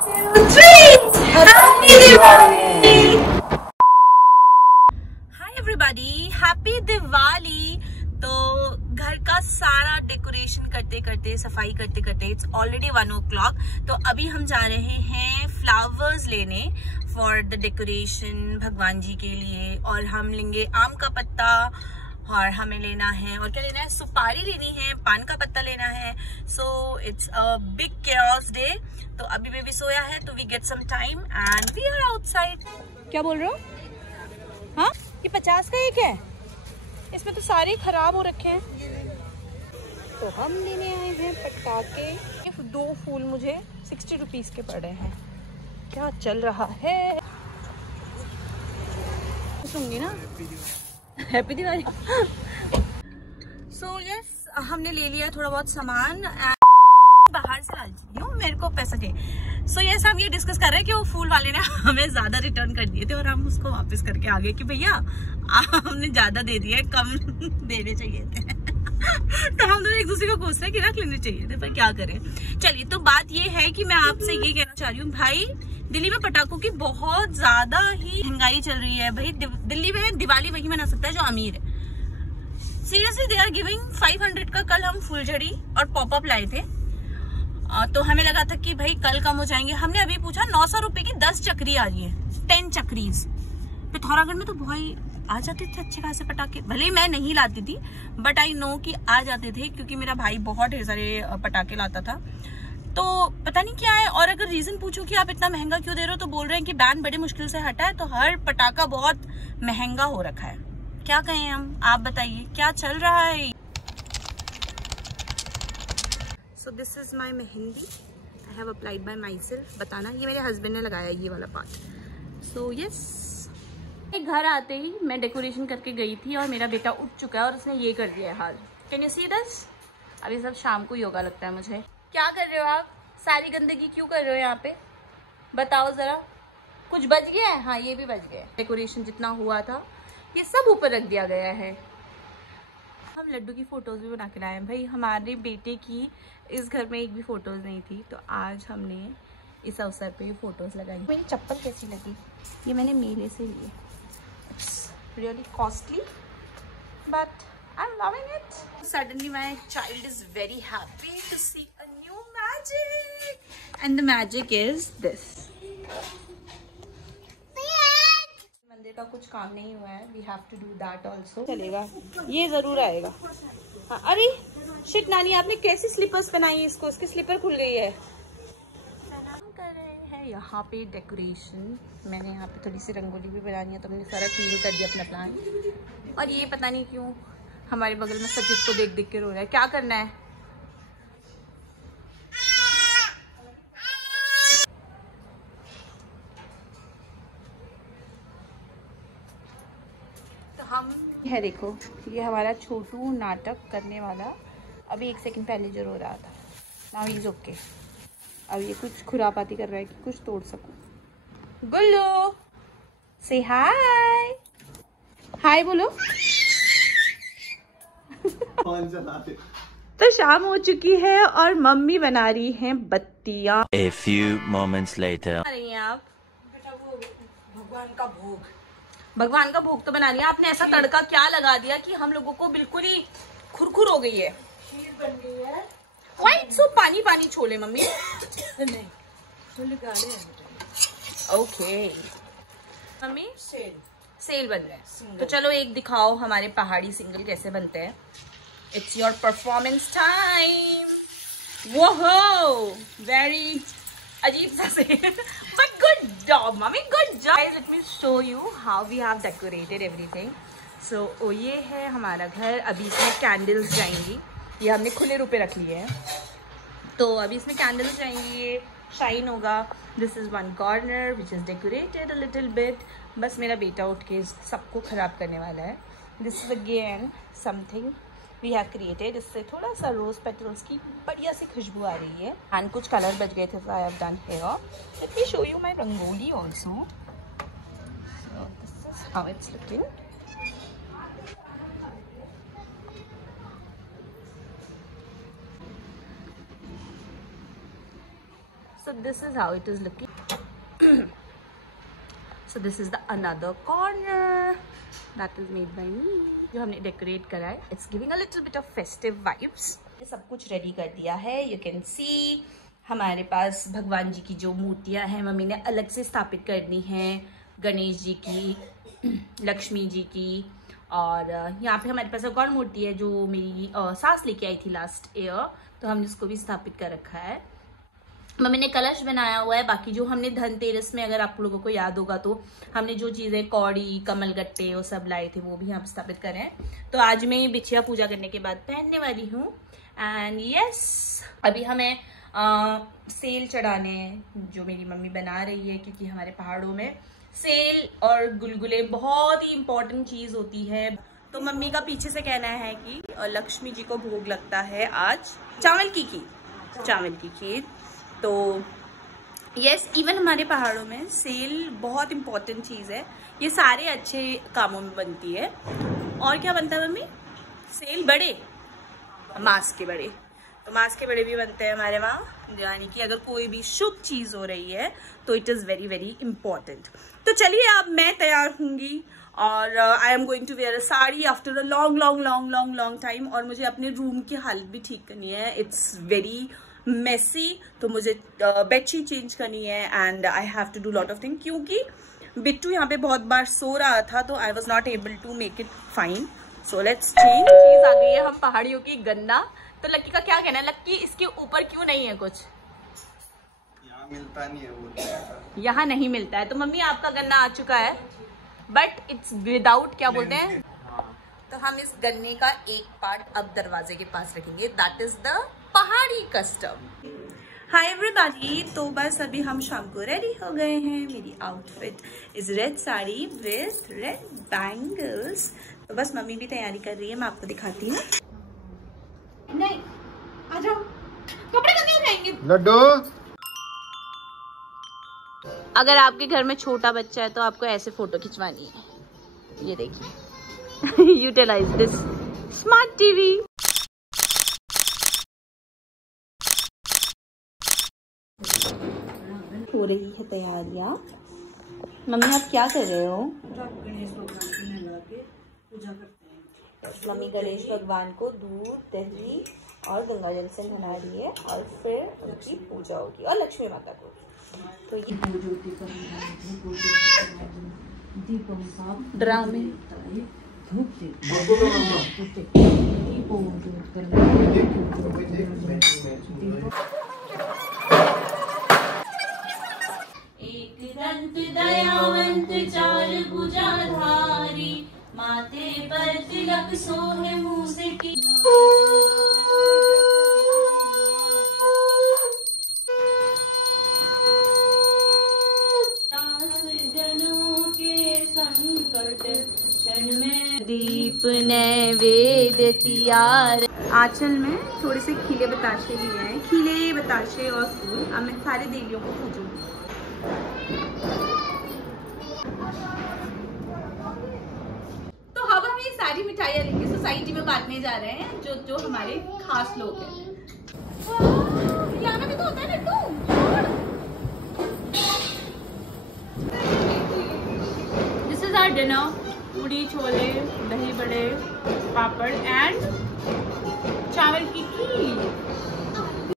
Hi everybody, happy Diwali. तो घर का सारा डेकोरेशन करते करते, सफाई करते करते इट्स ऑलरेडी 1 o'clock। तो अभी हम जा रहे हैं फ्लावर्स लेने फॉर द डेकोरेशन भगवान जी के लिए। और हम लेंगे आम का पत्ता, और हमें लेना है, और क्या लेना है, सुपारी लेनी है, पान का पत्ता लेना है। So it's a big chaos day. तो अभी बेबी सोया है, तो we get some time and we are outside. क्या बोल रहे हो? हाँ, ये 50 का एक है, इसमें तो सारे खराब हो रखे हैं। तो हम लेने आए हैं पटाखे। ये 2 फूल मुझे 60 रुपीज के पड़ रहे हैं। क्या चल रहा है? सुनूंगी ना, हैप्पी दिवाली। सो यस, हमने ले लिया थोड़ा बहुत सामान, बाहर से ला हूँ, मेरे को पैसा चाहिए। सो यस, हम ये डिस्कस कर रहे हैं कि वो फूल वाले ने हमें ज्यादा रिटर्न कर दिए थे और हम उसको वापस करके आ गए कि भैया हमने ज्यादा दे दिया है, कम देने चाहिए थे। तो हम दोनों एक दूसरे को पूछते हैं कि रख लेने चाहिए थे, पर क्या करें। चलिए, तो बात ये है कि मैं आपसे ये कहना चाह रही हूँ, भाई दिल्ली में पटाखों की बहुत ज्यादा ही महंगाई चल रही है। भाई दिल्ली में दिवाली वही मना सकता है जो अमीर है। सीरियसली दे आर गिविंग 500 का। कल हम फुलझड़ी और पॉपअप लाए थे, तो हमें लगा था कि भाई कल कम हो जाएंगे। हमने अभी पूछा 900 रुपए की 10 चक्री आ रही है, 10 चक्रीज। पिथौरागढ़ में तो भाई आ जाते थे अच्छे खासे पटाखे। भले ही मैं नहीं लाती थी, बट आई नो कि आ जाते थे, क्योंकि मेरा भाई बहुत ढेर सारे पटाखे लाता था। तो पता नहीं क्या है। और अगर रीजन पूछो कि आप इतना महंगा क्यों दे रहे हो, तो बोल रहे हैं कि बैन बड़े मुश्किल से हटा है, तो हर पटाखा बहुत महंगा हो रखा है। क्या कहें हम, आप बताइए क्या चल रहा है। So this is my mehndi, I have applied by myself। बताना, ये मेरे हस्बैंड ने लगाया ये वाला पार्ट। So yes, घर आते ही मैं डेकोरेशन करके गई थी और मेरा बेटा उठ चुका है और उसने ये कर दिया है हाल। Can you see this? अभी सब शाम को योगा लगता है मुझे। क्या कर रहे हो आप? सारी गंदगी क्यों कर रहे हो यहाँ पे, बताओ जरा। कुछ बच गया है? हाँ, ये भी बच गया है। डेकोरेशन जितना हुआ था ये सब ऊपर रख दिया गया है। हम लड्डू की फोटोज भी बना के लाए हैं। भाई हमारे बेटे की इस घर में एक भी फोटोज नहीं थी, तो आज हमने इस अवसर पे फोटोज लगाई। मेरी चप्पल कैसी लगी? ये मैंने मेले से ली है। It's really costly but I am loving it. Suddenly my child is very happy to see a new magic, and the magic is this. मंदिर का कुछ काम नहीं हुआ है, we have to do that also. चलेगा, ये जरूर आएगा। हाँ, अरे शिट नानी, आपने कैसी स्लीपर्स पहनाई इसको? इसकी स्लीपर खुल गई है। कर रहे हैं यहाँ पे डेकोरेशन। मैंने यहाँ पे थोड़ी सी रंगोली भी बनानी है, तो मैंने सारा क्लीन कर दिया अपना प्लान। और ये पता नहीं क्यों हमारे बगल में सचित को देख देख के रो रहा है। क्या करना है? हम है, देखो ये हमारा छोटू नाटक करने वाला। अभी 1 सेकंड पहले जो रो रहा था, नाउ ही इज ओके। अब ये कुछ खुरापाती कर रहा है कि कुछ तोड़ सकूं। गुल्लू से हाय, हाय बोलो। तो शाम हो चुकी है और मम्मी बना रही हैं बत्तियां। A few moments later. बना रही हैं आप? बेटा वो भगवान का भोग, भगवान का भोग तो बना लिया आपने। ऐसा तड़का क्या लगा दिया कि हम लोगों को बिल्कुल ही खुरखुर हो गई है। खीर बन गई है। वाइट सो पानी पानी छोले मम्मी। नहीं, छोले गाढ़े हैं। ओके मम्मी, सेल बन रहे हैं। तो चलो एक दिखाओ हमारे पहाड़ी सिंगल कैसे बनते हैं। It's your performance time. वो वेरी अजीब सा से but good job mommy, good job guys। let me show you how we have decorated everything। so ये है हमारा घर। अभी इसमें कैंडल्स जाएंगी, ये हमने खुले रूपे रख लिए हैं, तो अभी इसमें कैंडल्स जाएंगी, ये शाइन होगा। This is one corner which is decorated a little bit. बस मेरा बेटा उठ के सबको खराब करने वाला है। This is again something we have created. इससे थोड़ा सा रोज पेटल्स की बढ़िया सी खुशबू आ रही है। एंड कुछ कलर बच गए थे, so I have done here. Let me show you my rangoli also. So this is how it's looking. So So this is how it is looking. So this is the another corner that is made by me. जो हमने decorate करा है, it's giving a little bit of festive vibes. ये सब कुछ ready कर दिया है. You can see हमारे पास भगवान जी की जो मूर्तियां हैं मम्मी ने अलग से स्थापित करनी है. गणेश जी की, लक्ष्मी जी की, और यहाँ पे हमारे पास एक और मूर्ति है जो मेरी सास लेके आई थी लास्ट ईयर, तो हमने उसको भी स्थापित कर रखा है. मम्मी ने कलश बनाया हुआ है. बाकी जो हमने धनतेरस में, अगर आप लोगों को याद होगा तो हमने जो चीज़ें कौड़ी, कमल गट्टे वो सब लाए थे वो भी यहाँ पे स्थापित करें. तो आज मैं बिछिया पूजा करने के बाद पहनने वाली हूँ. एंड यस, अभी हमें सेल चढ़ाने जो मेरी मम्मी बना रही है, क्योंकि हमारे पहाड़ों में सेल और गुलगुले बहुत ही इम्पोर्टेंट चीज़ होती है. तो मम्मी का पीछे से कहना है कि लक्ष्मी जी को भोग लगता है आज चावल की खीर. तो यस, इवन हमारे पहाड़ों में सेल बहुत इम्पोर्टेंट चीज़ है. ये सारे अच्छे कामों में बनती है. और क्या बनता है मम्मी? सेल बड़े, मांस के बड़े. तो मांस के बड़े भी बनते हैं हमारे वहाँ, यानी कि अगर कोई भी शुभ चीज़ हो रही है तो it is very very important. तो चलिए अब मैं तैयार होंगी और I am going to wear a sari after a long time. और मुझे अपने रूम की हालत भी ठीक करनी है. इट्स वेरी मेसी, तो मुझे बेडशीट चेंज करनी है and I have to do lot of thing, क्योंकि बिट्टू यहाँ पे बहुत बार सो रहा था तो I was not able to make it fine. So let's change. चीज आ गई है हम पहाड़ियों की गन्ना. तो लक्की का क्या कहना है? लक्की, इसके ऊपर क्यों नहीं है कुछ? यहाँ मिलता नहीं है वो. यहाँ नहीं मिलता है. तो मम्मी आपका गन्ना आ चुका है, बट इट्स विदाउट, क्या बोलते हैं, तो हम इस गन्ने का एक पार्ट अब दरवाजे के पास रखेंगे. दैट इज द पहाड़ी कस्टम. Hi everybody. तो बस अभी हम शाम को रेडी हो गए हैं. मेरी outfit is red sari with red bangles. तो बस मम्मी भी तैयारी कर रही है, मैं आपको दिखाती हूँ. नहीं, आ जाओ, कपड़े कभी उठाएंगे. लड्डू, अगर आपके घर में छोटा बच्चा है तो आपको ऐसे फोटो खिंचवानी है. ये देखिए, यूटिलाइज दिस स्मार्ट टीवी. हो रही है तैयारियां. मम्मी आप क्या कर रहे हो? मम्मी गणेश भगवान को दूध, दही और गंगा जल से नहा रही है और फिर उनकी पूजा होगी, और लक्ष्मी माता को. तो ये ड्रामे एक दंत दयावंत चार भुजाधारी, माथे पर तिलक सोहे मुँह से की. दीप नैवेद्य तियार. आंचल में थोड़े से खिले बताशे लिए हैं, खिले बताशे और फूल. अब मैं सारे देवियों को पूजूंगी. तो अब हम ये सारी मिठाइयाँ लेके सोसाइटी में बांटने जा रहे हैं, जो जो हमारे खास लोग हैं. खिलाना भी तो होता है laddoo. This is our dinner. Puri, chole, dahi bade, papad and चावल की खीर.